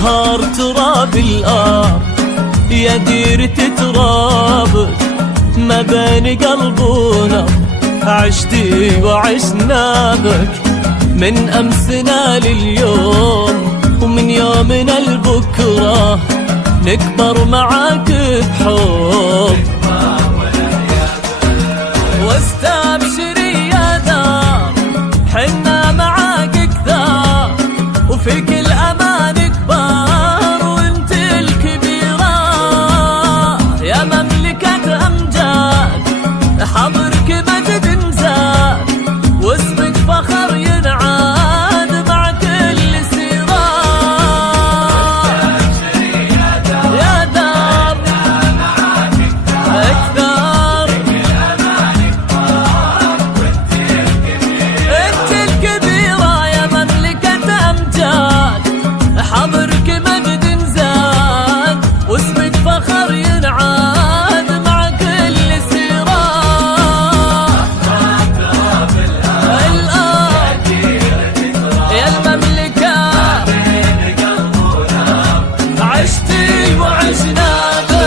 أطهر تراب الأرض يا ديرة ترابك ما بين قلب ونبض، عشتي وعشنا بك من أمسنا لليوم، ومن يومنا لبكرة نكبر معاك بحب. واستبشري يا دار حنا معاك كثار، وفي كل أمان كبار وانت الكبيرة يا مملكة أمجاد، حضرك مجد نزاد واسمك فخر ينعاد مع كل سيرة. يا دار أكثر انت الكبيرة يا مملكة أمجاد، حضرك مجد نزاد واسمك فخر ينعاد مع كل سيرة. يا المملكة عشتي وعشنا بك.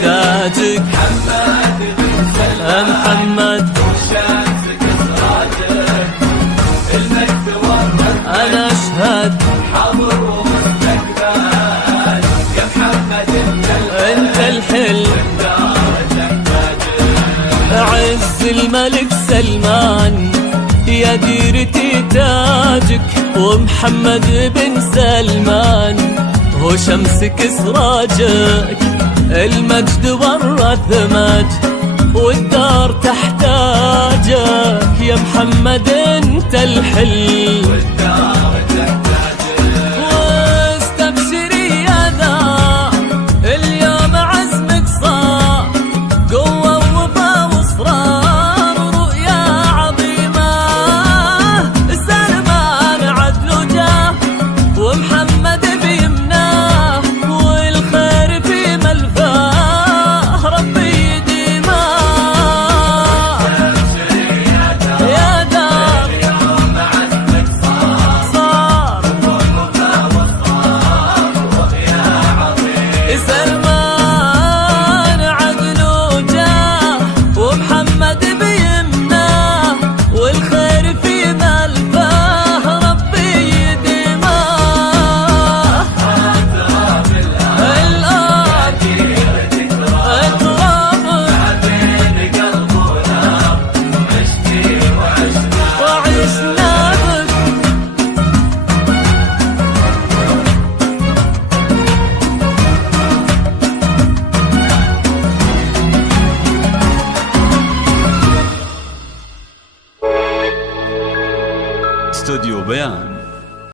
تاجك محمد أنا أشهد حاضر ومستقبل يا محمد أنت الحلم، عز الملك سلمان يا ديرتي تاجك، ومحمد بن سلمان هو شمسك سراجك، المجد ورث مجد والدار تحتاجك يا محمد انت الحل. واستبشري يا دار اليوم عزمك صار قوة ووفا واصرار ورؤيا عظيمة، سلمان عدل جاه ومحمد بيمناه والخير في ملفاه ربي يديمه. يا دار صار سلمان عدل جاه ومحمد بيمناه والخير في ملفاه ربي يديمه. استوديو بيان.